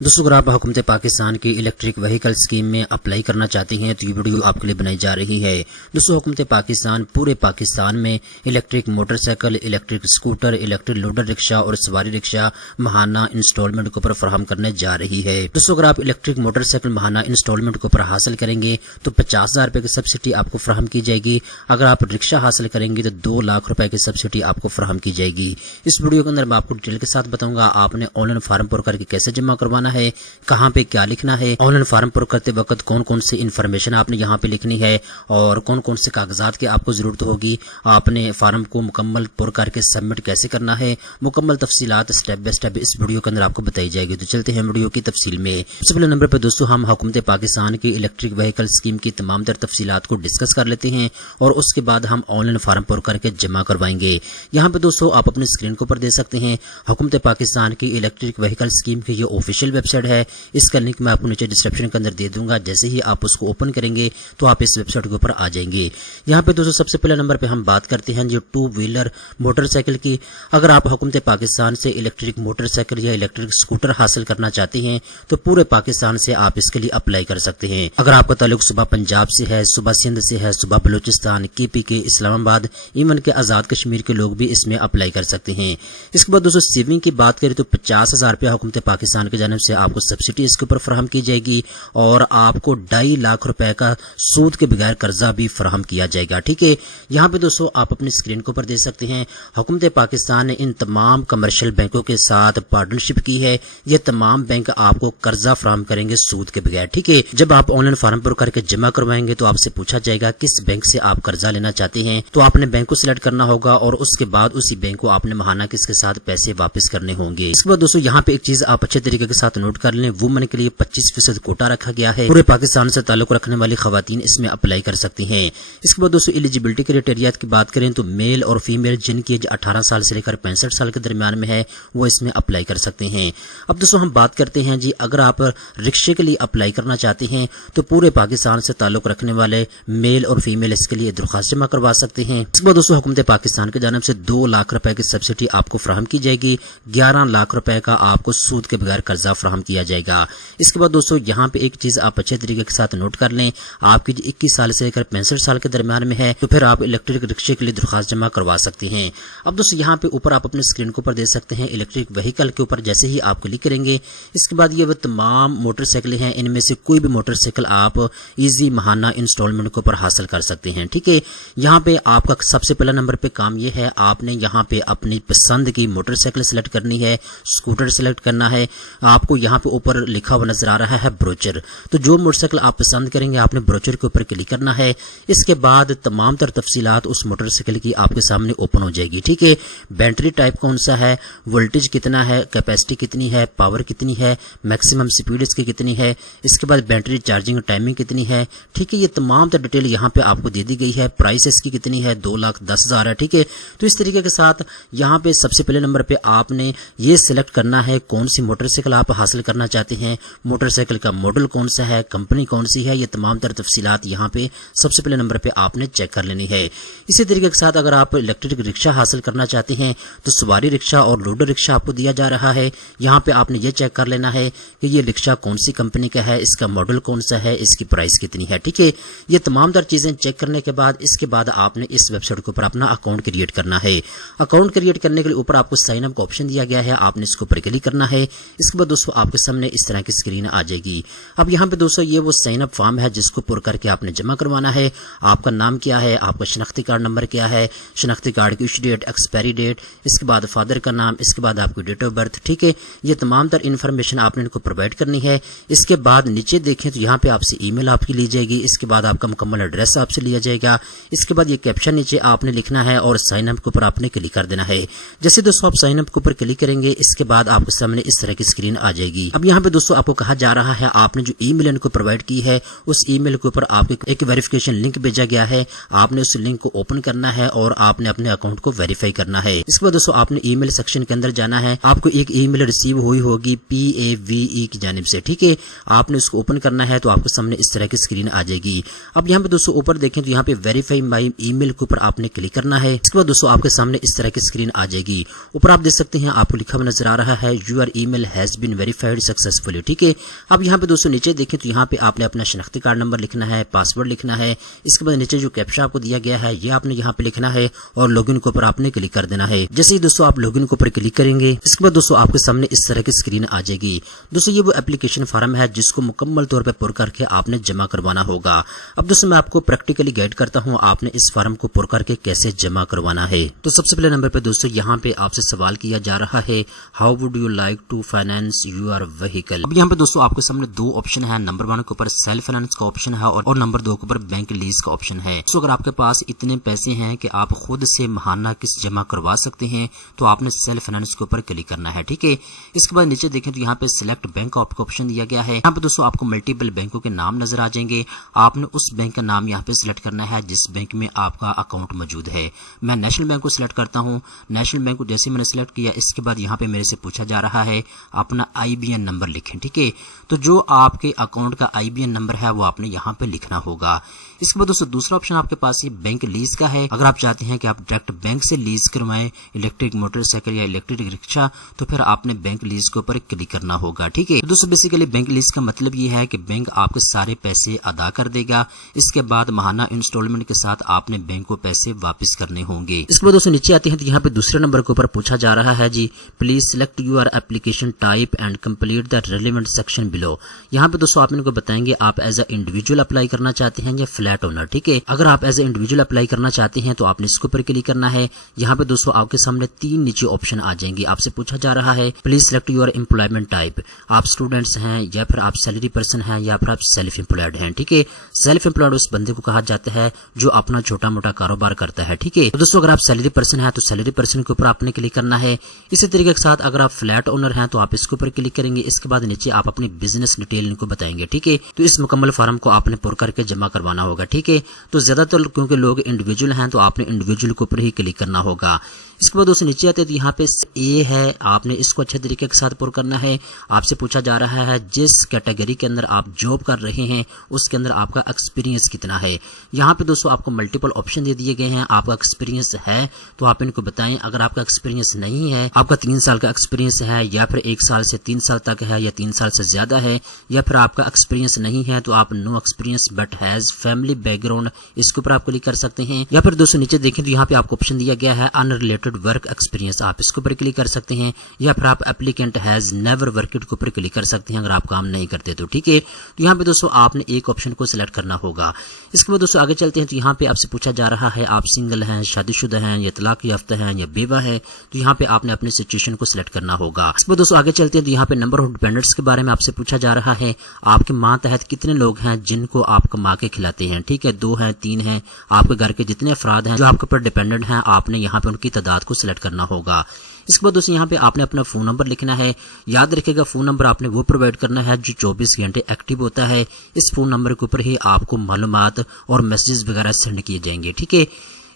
दोस्तों अगर आप हुकूमत पाकिस्तान की इलेक्ट्रिक व्हीकल स्कीम में अप्लाई करना चाहते हैं तो ये वीडियो आपके लिए बनाई जा रही है। दोस्तों हुकूमत पाकिस्तान पूरे पाकिस्तान में electric motorcycle, electric scooter, electric loader rickshaw और सवारी रिक्शा महाना इंस्टॉलमेंट के ऊपर फराहम करने जा रही है। दोस्तों अगर आप इलेक्ट्रिक मोटरसाइकिल महाना इंस्टॉलमेंट के ऊपर हासिल करेंगे तो 50,000 रुपए की सब्सिडी आपको फराहम की जाएगी। अगर आप रिक्शा हासिल करेंगे तो 2 लाख रुपए की सब्सिडी आपको फराहम की जाएगी। इस वीडियो के अंदर मैं आपको डिटेल के साथ बताऊंगा आपने ऑनलाइन फॉर्म पर करके कैसे जमा करवाना है, कहां पे क्या लिखना है, ऑनलाइन फॉर्म पर करते वक्त कौन कौन सी इन्फॉर्मेशन आपने यहां पे लिखनी है और कौन कौन से कागजात की आपको जरूरत होगी, आपने फॉर्म को मुकम्मल पुर करके सबमिट कैसे करना है, मुकम्मल तफसीलात स्टेप बाय स्टेप इस वीडियो के अंदर आपको बताई जाएगी। तो चलते हैं वीडियो की तफसील में। सबसे पहले नंबर पर दोस्तों हम हुकूमत पाकिस्तान की इलेक्ट्रिक व्हीकल स्कीम की तमाम तर तफसीलात को डिस्कस कर लेते हैं और उसके बाद हम ऑनलाइन फॉर्म पुर करके जमा करवाएंगे। यहाँ पे दोस्तों आप अपने स्क्रीन के ऊपर दे सकते हैं हुकूमत पाकिस्तान की इलेक्ट्रिक व्हीकल स्कीम की ये ऑफिशियल वेबसाइट है। इसका लिंक मैं आपको नीचे डिस्क्रिप्शन के अंदर दे दूंगा। जैसे ही आप उसको ओपन करेंगे तो आप इस वेबसाइट के ऊपर आ जाएंगे। यहाँ पे दोस्तों सबसे पहले नंबर पे हम बात करते हैं जो 2 व्हीलर मोटरसाइकिल की। अगर आप हुकूमत पाकिस्तान से इलेक्ट्रिक मोटरसाइकिल या इलेक्ट्रिक स्कूटर हासिल करना चाहते हैं तो पूरे पाकिस्तान से आप इसके लिए अप्लाई कर सकते हैं। अगर आपका ताल्लुक सुबह पंजाब से है, सुबह सिंध से है, सुबह बलूचिस्तान, KPK, इस्लामाबाद, इवन के आजाद कश्मीर के लोग भी इसमें अप्लाई कर सकते हैं। इसके बाद दोस्तों सेविंग की बात करें तो 50,000 रुपया हुकूमत पाकिस्तान की जानिब से आपको सब्सिडी इसके ऊपर फराहम की जाएगी और आपको 2.5 लाख रुपए का सूद के बगैर कर्जा भी फराहम किया जाएगा। ठीक है, यहाँ पे दोस्तों आप अपनी स्क्रीन के ऊपर दे सकते हैं हुकूमत पाकिस्तान ने इन तमाम कमर्शियल बैंकों के साथ पार्टनरशिप की है। ये तमाम बैंक आपको कर्जा फराहम करेंगे सूद के बगैर। ठीक है, जब आप ऑनलाइन फॉर्म पर करके जमा करवाएंगे तो आपसे पूछा जाएगा किस बैंक से आप कर्जा लेना चाहते हैं, तो आपने बैंक को सिलेक्ट करना होगा और उसके बाद उसी बैंक को आपने महाना किसके साथ पैसे वापस करने होंगे। इसके बाद दोस्तों यहाँ पे एक चीज आप अच्छे तरीके के साथ नोट कर लें, वुमेन के लिए 25% कोटा रखा गया है। पूरे पाकिस्तान से ताल्लुक रखने वाली खवातीन इसमें अप्लाई कर सकती हैं। इसके बाद दोस्तों एलिजिबिलिटी क्राइटेरिया की बात करें तो मेल और फीमेल जिनकी एज 18 साल से लेकर 65 साल के दरमियान में है वो इसमें अप्लाई कर सकते हैं। अब दोस्तों हम बात करते हैं जी अगर आप रिक्शे के लिए अप्लाई करना चाहते हैं तो पूरे पाकिस्तान से ताल्लुक रखने वाले मेल और फीमेल इसके लिए दरख्वास्त जमा करवा सकते हैं। इसके बाद दोस्तों हुकूमत पाकिस्तान की जानिब से 2 लाख रुपए की सब्सिडी आपको फराहम की जाएगी। 11 लाख रुपए का आपको सूद के बगैर कर्जा फराहम किया जाएगा। इसके बाद दोस्तों यहाँ पे एक चीज आप अच्छे तरीके के साथ नोट कर लें, आपकी 21 साल से लेकर 65 साल के दरमियान में है तो फिर आप इलेक्ट्रिक रिक्शे के लिए दरख्वास्त जमा करवा सकते हैं। अब दोस्तों यहाँ पे ऊपर आप अपने स्क्रीन के ऊपर दे सकते हैं इलेक्ट्रिक व्हीकल के ऊपर जैसे ही आप क्लिक करेंगे इसके बाद ये वो तमाम मोटरसाइकिल हैं, इनमें से कोई भी मोटरसाइकिल आप इजी महाना इंस्टॉलमेंट के ऊपर हासिल कर सकते हैं। ठीक है, यहाँ पे आपका सबसे पहला नंबर पे काम ये है आपने यहाँ पे अपनी पसंद की मोटरसाइकिल सिलेक्ट करनी है, स्कूटर सिलेक्ट करना है। आपको यहाँ पे ऊपर लिखा हुआ नजर आ रहा है ब्रोचर, तो जो मोटरसाइकिल आप पसंद करेंगे आपने ब्रोचर के ऊपर क्लिक करना है। इसके बाद तमाम तर तफसीलात उस मोटरसाइकिल की आपके सामने ओपन हो जाएगी। ठीक है, बैटरी टाइप कौन सा है, वोल्टेज कितना है, कैपेसिटी कितनी है, पावर कितनी है, मैक्सिमम स्पीड इसकी कितनी है, इसके बाद बैटरी चार्जिंग टाइमिंग कितनी है। ठीक है, ये तमाम तर डिटेल यहाँ पे आपको दे दी गई है। प्राइस इसकी कितनी है, 2,10,000 है। ठीक है, तो इस तरीके के साथ यहाँ पे सबसे पहले नंबर पे आपने ये सिलेक्ट करना है कौन सी मोटरसाइकिल आप हासिल करना चाहते हैं, मोटरसाइकिल का मॉडल कौन सा है, कंपनी कौन सी है, ये तमाम तर तफसीलात यहाँ पे सबसे पहले नंबर पे आपने चेक कर लेनी है। इसी तरीके के साथ अगर आप इलेक्ट्रिक रिक्शा हासिल करना चाहते हैं तो सवारी रिक्शा और लोडर रिक्शा आपको दिया जा रहा है। यहाँ पे आपने ये चेक कर लेना है कि ये रिक्शा कौन सी कंपनी का है, इसका मॉडल कौन सा है, इसकी प्राइस कितनी है। ठीक है, ये तमाम तर चीजें चेक करने के बाद इसके बाद आपने इस वेबसाइट के ऊपर अपना अकाउंट क्रिएट करना है। अकाउंट क्रिएट करने के लिए ऊपर आपको साइन अप का ऑप्शन दिया गया है, आपने इसको ऊपर क्लिक करना है। इसके बाद दोस्तों आपके सामने इस तरह की स्क्रीन आ जाएगी। अब यहाँ पे दोस्तों ये वो साइन अप फॉर्म है जिसको पुर करके आपने जमा करवाना है। आपका नाम क्या है, आपका शनाख्ती कार्ड नंबर क्या है, शनाख्ती कार्ड की इशू डेट, एक्सपायरी डेट, इसके बाद फादर का नाम, इसके बाद आपकी डेट ऑफ बर्थ। ठीक है, ये तमाम तर इन्फॉर्मेशन आपने इनको प्रोवाइड करनी है। इसके बाद नीचे देखें तो यहाँ पे आपसे ईमेल आपकी ली जाएगी, इसके बाद आपका मुकम्मल एड्रेस आपसे लिया जाएगा। इसके बाद ये कैप्शन नीचे आपने लिखना है और साइन अप के ऊपर आपने क्लिक कर देना है। जैसे दोस्तों आप साइन अप के ऊपर क्लिक करेंगे इसके बाद आपके सामने इस तरह की स्क्रीन आ जाएगी। अब यहाँ पे दोस्तों आपको कहा जा रहा है आपने जो ईमेल इनको प्रोवाइड की है उस ईमेल के ऊपर आपको एक वेरिफिकेशन लिंक भेजा गया है, आपने उस लिंक को ओपन करना है और आपने अपने अकाउंट को वेरीफाई करना है। इसके बाद दोस्तों आपने ईमेल सेक्शन के अंदर जाना है, आपको एक ईमेल रिसीव हुई होगी PAVE की जानिब से। ठीक है, आपने उसको ओपन करना है तो आपके सामने इस तरह की स्क्रीन आ जाएगी। अब यहाँ पे दोस्तों ऊपर देखें तो यहाँ पे वेरीफाई माई ईमेल के ऊपर आपने क्लिक करना है। इसके बाद दोस्तों आपके सामने इस तरह की स्क्रीन आ जाएगी। ऊपर आप देख सकते हैं आपको लिखा हुआ नजर आ रहा है your email has been verified successfully. ठीक है, अब यहाँ पे दोस्तों नीचे देखें तो यहाँ पे आपने अपना शनाख्ती कार्ड नंबर लिखना है, पासवर्ड लिखना है, इसके बाद नीचे जो कैप्चा आपको दिया गया है ये आपने यहाँ पे लिखना है और लॉगिन के ऊपर आपने क्लिक कर देना है। जैसे ही दोस्तों आप लॉगिन के ऊपर क्लिक करेंगे इसके बाद दोस्तों आपके सामने इस तरह की स्क्रीन आ जाएगी। दोस्तों ये वो एप्लीकेशन फॉर्म है जिसको मुकम्मल तौर पर पुर करके आपने जमा करवाना होगा। अब दोस्तों मैं आपको प्रैक्टिकली गाइड करता हूँ आपने इस फॉर्म को पुर करके कैसे जमा करवाना है। तो सबसे पहले नंबर पे दोस्तों यहाँ पे आपसे सवाल किया जा रहा है, how would you like to finance your vehicle. अब यहाँ पे दोस्तों आपके सामने दो ऑप्शन है, नंबर 1 के ऊपर सेल्फ फाइनेंस का ऑप्शन है और नंबर 2 के ऊपर बैंक लीज का ऑप्शन है। तो अगर आपके पास इतने पैसे हैं कि आप खुद से महाना किस्त जमा करवा सकते हैं तो आपने सेल्फ फाइनेंस के ऊपर क्लिक करना है। ठीक है, इसके बाद नीचे देखें तो यहाँ पे सिलेक्ट बैंक का आपको ऑप्शन दिया गया है। यहाँ पे दोस्तों आपको मल्टीपल बैंकों के नाम नजर आ जाएंगे, आपने उस बैंक का नाम यहाँ पे सिलेक्ट करना है जिस बैंक में आपका अकाउंट मौजूद है। मैं नेशनल बैंक को सिलेक्ट करता हूँ। नेशनल बैंक को जैसे मैंने सिलेक्ट किया इसके बाद यहाँ पे मेरे से पूछा जा रहा है अपना IBN नंबर लिखें। ठीक है, तो जो आपके अकाउंट का IBN नंबर है वो आपने यहाँ पे लिखना होगा। इसके बाद दोस्तों दूसरा ऑप्शन आपके पास ये बैंक लीज का है। अगर आप चाहते हैं कि आप डायरेक्ट बैंक से लीज करवाएं इलेक्ट्रिक मोटरसाइकिल या इलेक्ट्रिक रिक्शा तो फिर आपने बैंक लीज के ऊपर क्लिक करना होगा। ठीक है, दोस्तों बेसिकली बैंक लीज का मतलब ये है कि बैंक आपके सारे पैसे अदा कर देगा, इसके बाद महाना इंस्टॉलमेंट के साथ आपने बैंक को पैसे वापस करने होंगे। इसके बाद दोस्तों नीचे आते हैं तो यहाँ पे दूसरे नंबर के ऊपर पूछा जा रहा है जी, please select your application type and complete the relevant section below. यहाँ पे दोस्तों आप इनको बताएंगे आप एज अ इंडिविजुअल अप्लाई करना चाहते हैं या फ्लैट ओनर। ठीक है, अगर आप एज ए इंडिविजुअल अप्लाई करना चाहते हैं तो आपने इसके ऊपर क्लिक करना है। यहाँ पे दोस्तों आपके सामने 3 नीचे ऑप्शन आ जाएंगे। आपसे पूछा जा रहा है please select your employment type, आप स्टूडेंट्स हैं या फिर आप सैलरी पर्सन हैं या फिर आप सेल्फ एम्प्लॉयड हैं। ठीक है, सेल्फ एम्प्लॉयड उस बंदे को कहा जाता है जो अपना छोटा मोटा कारोबार करता है। ठीक है, तो दोस्तों अगर आप सैलरी पर्सन है तो सैलरी पर्सन के ऊपर आपने क्लिक करना है। इसी तरीके के साथ अगर आप फ्लैट ओनर हैं तो आप इसके ऊपर क्लिक करेंगे। इसके बाद नीचे आप अपनी बिजनेस डिटेल इनको बताएंगे। ठीक है, तो इस मुकम्मल फॉर्म को आपने पुर करके जमा करवाना होगा। ठीक है, तो ज्यादातर क्योंकि लोग इंडिविजुअल हैं तो आपने इंडिविजुअल के ऊपर ही क्लिक करना होगा। इसके बाद दोस्तों नीचे आते हैं तो यहाँ पे ए है, आपने इसको अच्छे तरीके के साथ पुर करना है। आपसे पूछा जा रहा है जिस कैटेगरी के अंदर आप जॉब कर रहे हैं उसके अंदर आपका एक्सपीरियंस कितना है। यहाँ पे दोस्तों आपको मल्टीपल ऑप्शन दे दिए गए हैं, आपका एक्सपीरियंस है तो आप इनको बताएं। अगर आपका एक्सपीरियंस नहीं है, आपका 3 साल का एक्सपीरियंस है या फिर 1 साल से 3 साल तक है या 3 साल से ज्यादा है या फिर आपका एक्सपीरियंस नहीं है तो आप no experience but has family background इसके ऊपर आप क्लिक कर सकते हैं। या फिर दोस्तों नीचे देखें तो यहाँ पे आपको ऑप्शन दिया गया है अनरिलेटेड वर्क एक्सपीरियंस, आप इसके ऊपर क्लिक कर सकते हैं। या फिर आप एप्लीकेंट हैज नेवर वर्कड के ऊपर क्लिक कर सकते हैं अगर आप काम नहीं करते तो। ठीक है, तो यहाँ पे दोस्तों आपने एक ऑप्शन को सिलेक्ट करना होगा। इसके बाद दोस्तों आगे चलते हैं तो यहाँ पे आपसे पूछा जा रहा है आप सिंगल हैं, शादीशुदा हैं या तलाक याफ्ता हैं या बेवा है, तो यहाँ पे आपने अपनी सिचुएशन को सिलेक्ट करना होगा। इसके बाद दोस्तों आगे चलते हैं तो यहाँ पे नंबर ऑफ डिपेंडेंट्स के बारे में आपसे पूछा जा रहा है आपके मातहत कितने लोग हैं जिनको आप कमा के खिलाते हैं। ठीक है, 2 हैं, 3 हैं, आपके घर के जितने अफराद हैं जो आपके ऊपर डिपेंडेंट हैं आपने यहाँ पे उनकी तादाद को सिलेक्ट करना होगा। इसके बाद दोस्तों यहाँ पे आपने अपना फोन नंबर लिखना है। याद रखिएगा फोन नंबर आपने वो प्रोवाइड करना है जो 24 घंटे एक्टिव होता है। इस फोन नंबर के ऊपर ही आपको मालूमात और मैसेजेस वगैरह सेंड किए जाएंगे। ठीक है,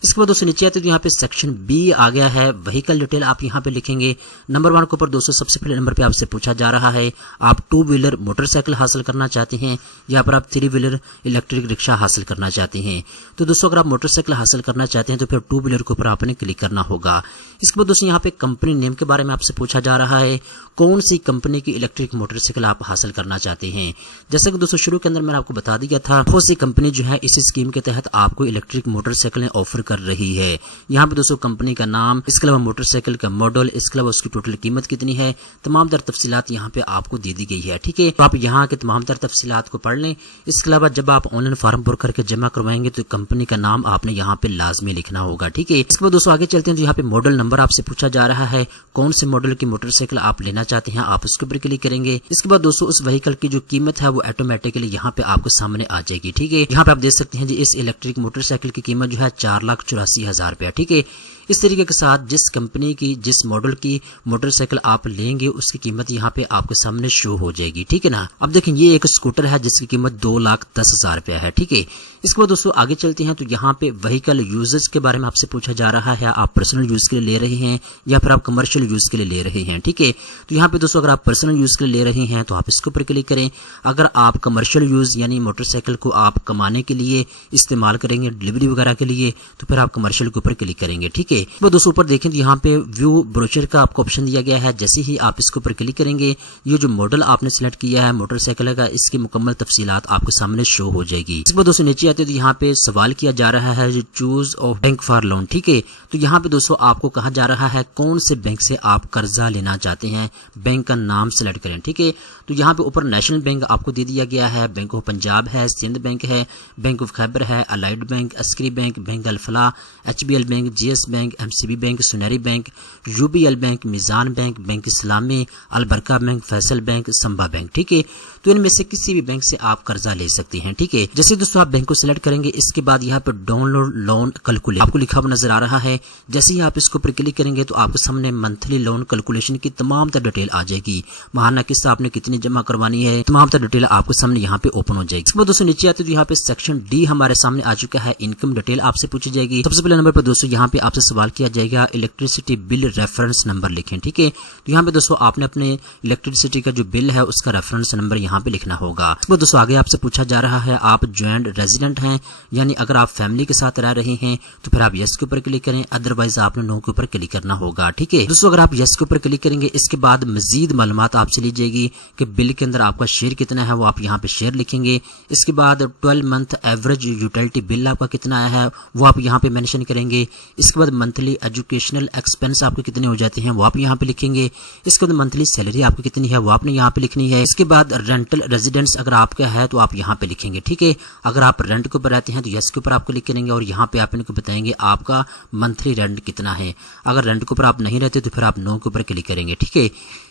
इसके बाद दोस्तों नीचे आते तो यहाँ पे सेक्शन बी आ गया है, व्हीकल डिटेल आप यहाँ पे लिखेंगे। नंबर 1 के ऊपर दोस्तों सबसे पहले नंबर पे आपसे पूछा जा रहा है आप 2 व्हीलर मोटरसाइकिल हासिल करना चाहते हैं या फिर आप 3 व्हीलर इलेक्ट्रिक रिक्शा हासिल करना चाहते हैं। तो दोस्तों अगर आप मोटरसाइकिल हासिल करना चाहते हैं तो फिर 2 व्हीलर के ऊपर आपने क्लिक करना होगा। इसके बाद दोस्तों यहाँ पे कंपनी नेम के बारे में आपसे पूछा जा रहा है कौन सी कंपनी की इलेक्ट्रिक मोटरसाइकिल आप हासिल करना चाहते हैं। जैसे कि दोस्तों शुरू के अंदर मैंने आपको बता दिया था बहुत सी कंपनी जो है इस स्कीम के तहत आपको इलेक्ट्रिक मोटरसाइकिलें ऑफर कर रही है। यहाँ पे दोस्तों कंपनी का नाम, इसके अलावा मोटरसाइकिल का मॉडल, इसके अलावा उसकी टोटल कीमत कितनी है, तमाम तर तफसीलात यहाँ पे आपको दे दी गई है। ठीक है, तो आप यहाँ के तमाम तर तफसीलात को पढ़ लें। इसके अलावा जब आप ऑनलाइन फॉर्म भर करके जमा करवाएंगे तो कंपनी का नाम आपने यहाँ पे लाजमी लिखना होगा। ठीक है, इसके बाद दोस्तों आगे चलते हैं तो यहाँ पे मॉडल नंबर आपसे पूछा जा रहा है कौन से मॉडल की मोटरसाइकिल आप लेना चाहते हैं, आप उसके ऊपर क्लिक करेंगे। इसके बाद दोस्तों उस व्हीकल की जो कीमत है वो ऑटोमेटिकली यहाँ पे आपको सामने आ जाएगी। ठीक है, यहाँ पे आप देख सकते हैं जी इस इलेक्ट्रिक मोटरसाइकिल की कीमत जो है 4,84,000 रुपया। ठीक है, इस तरीके के साथ जिस कंपनी की जिस मॉडल की मोटरसाइकिल आप लेंगे उसकी कीमत यहाँ पे आपके सामने शो हो जाएगी। ठीक है ना, अब देखें ये एक स्कूटर है जिसकी कीमत 2,10,000 रुपया है। ठीक है, इसके बाद दोस्तों आगे चलते हैं तो यहाँ पे व्हीकल यूजेज के बारे में आपसे पूछा जा रहा है आप पर्सनल यूज के लिए ले रहे हैं या फिर आप कमर्शियल यूज के लिए ले रहे हैं। ठीक है, तो यहाँ पे दोस्तों अगर आप पर्सनल यूज के लिए ले रहे हैं तो आप इसके ऊपर क्लिक करें। अगर आप कमर्शियल यूज यानी मोटरसाइकिल को आप कमाने के लिए इस्तेमाल करेंगे डिलीवरी वगैरह के लिए तो फिर आप कमर्शियल के ऊपर क्लिक करेंगे। ठीक है, वो दोस्तों ऊपर देखें तो यहाँ पे व्यू ब्रोचर का आपको ऑप्शन दिया गया है। जैसे ही आप इसके ऊपर क्लिक करेंगे, ये जो मॉडल आपने सिलेक्ट किया है मोटरसाइकिल का, इसकी मुकम्मल तफसीलात आपके सामने शो हो जाएगी। इसके बाद दोस्तों नीचे आते हैं तो यहाँ पे सवाल किया जा रहा है जो choose of bank for loan. ठीक है, तो यहाँ पे दोस्तों आपको कहा जा रहा है कौन से बैंक से आप कर्जा लेना चाहते हैं, बैंक का नाम सेलेक्ट करें। ठीक है, तो यहाँ पे ऊपर नेशनल बैंक आपको दे दिया गया है, बैंक ऑफ पंजाब है, सिंध बैंक है, बैंक ऑफ खैबर है, Allied Bank, Askari Bank, Bank Alfalah, HBL Bank, GS Bank, MCB Bank, Sonehri Bank, UBL Bank, Meezan Bank, Bank Islami, Albaraka Bank, Faysal Bank, Samba Bank. ठीक है, तो इनमें से किसी भी बैंक से आप कर्जा ले सकते हैं। ठीक है, जैसे दोस्तों आप बैंक को सिलेक्ट करेंगे, इसके बाद यहाँ पे डाउनलोड लोन कैलकुलेटर आपको लिखा हुआ नजर आ रहा है। जैसे ही आप इसको ऊपर क्लिक करेंगे तो आपके सामने मंथली लोन कैलकुलेशन की तमाम तर डिटेल आ जाएगी। माहाना किस्त आपने कितनी जमा करवानी है, तमाम तर डिटेल आपके सामने यहाँ पे ओपन हो जाएगी। इसके बाद दोस्तों नीचे आते तो यहाँ पे सेक्शन D हमारे सामने आ चुका है, इनकम डिटेल आपसे पूछी जाएगी। सबसे पहले नंबर पर दोस्तों यहाँ पे आपसे सवाल किया जाएगा इलेक्ट्रिसिटी बिल रेफरेंस नंबर लिखें। ठीक है, तो यहाँ पे दोस्तों आपने अपने इलेक्ट्रिसिटी का जो बिल है उसका रेफरेंस नंबर यहाँ पे लिखना होगा। इसके बाद दोस्तों आगे आपसे पूछा जा रहा है आप ज्वाइंट रेजिडेंट हैं, यानी अगर आप फैमिली के साथ रह रहे हैं तो फिर आप यस के ऊपर क्लिक करें, अदरवाइज आपने नो के ऊपर क्लिक करना होगा। ठीक है दोस्तों, अगर आप यस के ऊपर क्लिक करेंगे, इसके बाद मजीद मालूमात आपसे ली जाएगी कि बिल के अंदर आपका शेयर कितना है, वो आप यहाँ पे शेयर लिखेंगे। इसके बाद 12 मंथ एवरेज यूटिलिटी बिल आपका कितना आया है वो आप यहाँ पे मेंशन करेंगे। इसके बाद मंथली एजुकेशनल एक्सपेंस आपके कितने हो जाते हैं वो आप यहाँ पे लिखेंगे। इसके बाद मंथली सैलरी आपकी कितनी है वो आपने यहाँ पे लिखनी है। इसके बाद रेंटल रेजिडेंस अगर आपका है तो आप यहाँ पे लिखेंगे। ठीक है, अगर आप रेंट के ऊपर रहते हैं तो यस के ऊपर आप क्लिक करेंगे और यहाँ पे आप इनको बताएंगे आपका मंथली रेंट कितना है। अगर रेंट के ऊपर आप नहीं रहते तो फिर आप नो के ऊपर क्लिक करेंगे। ठीक है,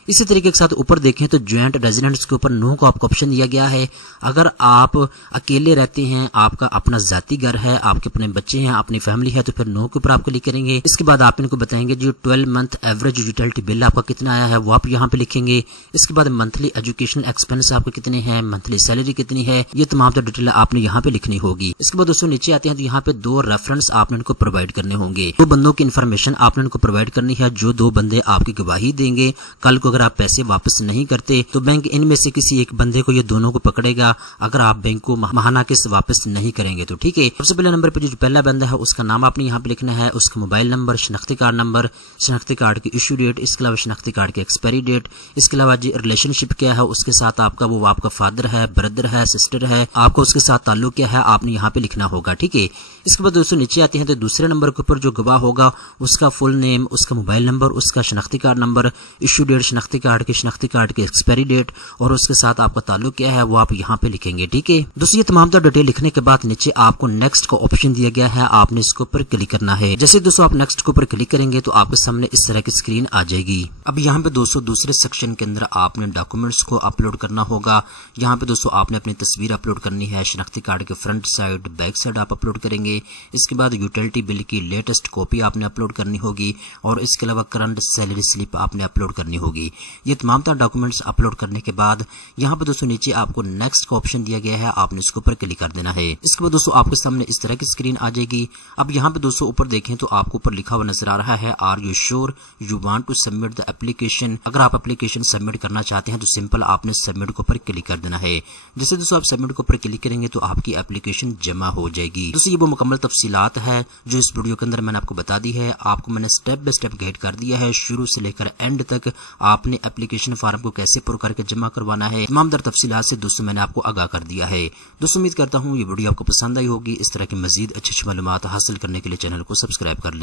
इसी तरीके के साथ ऊपर देखें तो ज्वाइंट रेजिडेंट्स के ऊपर नो को आपको ऑप्शन दिया गया है। अगर आप अकेले रहते हैं, आपका अपना जाती घर है, आपके अपने बच्चे हैं, अपनी फैमिली है, तो फिर नो के ऊपर आप क्लिक करेंगे। इसके बाद आप इनको बताएंगे जो 12 मंथ एवरेज यूटिलिटी बिल आपका कितना आया है वो आप यहाँ पे लिखेंगे। इसके बाद मंथली एजुकेशन एक्सपेंस आपके कितने हैं, मंथली सैलरी कितनी है, ये तमाम तो डिटेल आपने यहाँ पे लिखनी होगी। इसके बाद दोस्तों नीचे आते हैं तो यहाँ पे 2 रेफरेंस आपने इनको प्रोवाइड करने होंगे। 2 बंदों की इन्फॉर्मेशन आपने इनको प्रोवाइड करनी है, जो 2 बंदे आपकी गवाही देंगे। कल को अगर आप पैसे वापस नहीं करते तो बैंक इनमें से किसी एक बंदे को ये दोनों को पकड़ेगा, अगर आप बैंक को माहाना किस्त वापस नहीं करेंगे तो। ठीक है, सबसे पहले नंबर पे जो पहला बंदा है उसका नाम आपने यहाँ पे लिखना है, उसका मोबाइल नंबर, शनाख्ती कार्ड नंबर, शनाख्ती कार्ड की इशू डेट, इसके अलावा शनाख्ती कार्ड की एक्सपायरी डेट, इसके अलावा जी रिलेशनशिप क्या है उसके साथ आपका, वो आपका फादर है, ब्रदर है, सिस्टर है, आपको उसके साथ ताल्लुक क्या है आपने यहाँ पे लिखना होगा। ठीक है, इसके बाद दोस्तों नीचे आते हैं तो दूसरे नंबर के ऊपर जो गवाह होगा उसका फुल नेम, उसका मोबाइल नंबर, उसका शनाख्ती कार्ड नंबर, इशू डेट शनाख्ती कार्ड की एक्सपायरी डेट और उसके साथ आपका ताल्लुक क्या है वो आप यहाँ पे लिखेंगे। ठीक है दोस्तों, ये तमाम डिटेल लिखने के बाद नीचे आपको नेक्स्ट का ऑप्शन दिया गया है, आपने इसके ऊपर क्लिक करना है। जैसे दोस्तों आप नेक्स्ट के ऊपर क्लिक करेंगे तो आपके सामने इस तरह की स्क्रीन आ जाएगी। अब यहाँ पे दोस्तों दूसरे सेक्शन के अंदर आपने डॉक्यूमेंट्स को अपलोड करना होगा। यहाँ पे दोस्तों आपने अपनी तस्वीर अपलोड करनी है, शनाख्ती कार्ड के फ्रंट साइड, बैक साइड आप अपलोड करेंगे। इसके बाद यूटिलिटी बिल की लेटेस्ट कॉपी आपने अपलोड करनी होगी और इसके अलावा करंट सैलरी स्लिप आपने अपलोड करनी होगी। ये तमाम डॉक्यूमेंट्स अपलोड करने के बाद यहाँ पे दोस्तों नीचे आपको नेक्स्ट का ऑप्शन दिया गया है, आपने इसके ऊपर क्लिक कर देना है। इसके बाद दोस्तों आपके सामने इस तरह की स्क्रीन आ जाएगी। अब यहाँ पे दोस्तों ऊपर देखें तो आपको ऊपर लिखा हुआ नजर आ रहा है are you sure you want to submit the application. अगर आप एप्लीकेशन सबमिट करना चाहते हैं तो सिंपल आपने सबमिट के ऊपर क्लिक कर देना है। जैसे दोस्तों आप सबमिट के ऊपर क्लिक करेंगे तो आपकी एप्लीकेशन जमा हो जाएगी। दोस्तों ये वो मुकम्मल तफसीलात है जो इस वीडियो के अंदर मैंने आपको बता दी है। आपको मैंने स्टेप बाय स्टेप गाइड कर दिया है, शुरू से लेकर एंड तक आपने एप्लीकेशन फॉर्म को कैसे पूरा करके जमा करवाना है, तमाम दर तफसीलात से दोस्तों मैंने आपको आगाह कर दिया है। दोस्तों उम्मीद करता हूँ ये वीडियो आपको पसंद आई होगी। इस तरह की मजीद अच्छी मालूमात हासिल करने के लिए चैनल को सब्सक्राइब कर लें।